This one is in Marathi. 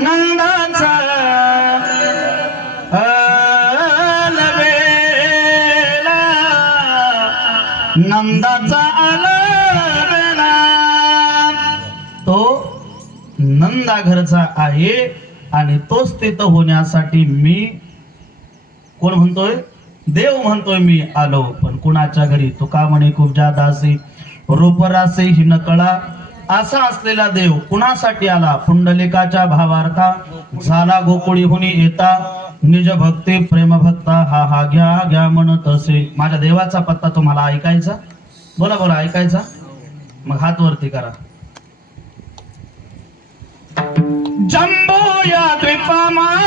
नंदाचा अलबेला नंदाचा अलबेला तो नंदा घरचा आहे आणि तोच तिथं होण्यासाठी मी कोण म्हणतोय देव म्हणतोय मी आलो पण कुणाच्या घरी तुका म्हणे खूप जादासी रूपरासे ही नकळा असा असलेला देव कुणासाठी आला पुंडलिकाच्या भावार्था झाला गोकुळी हुनी येता निज भक्ती प्रेम भक्ता हा हा घ्या घ्या म्हणत असे माझ्या देवाचा पत्ता तुम्हाला ऐकायचा बोला बोला ऐकायचा मग हात वरती करा जम्बो या द्वीपमा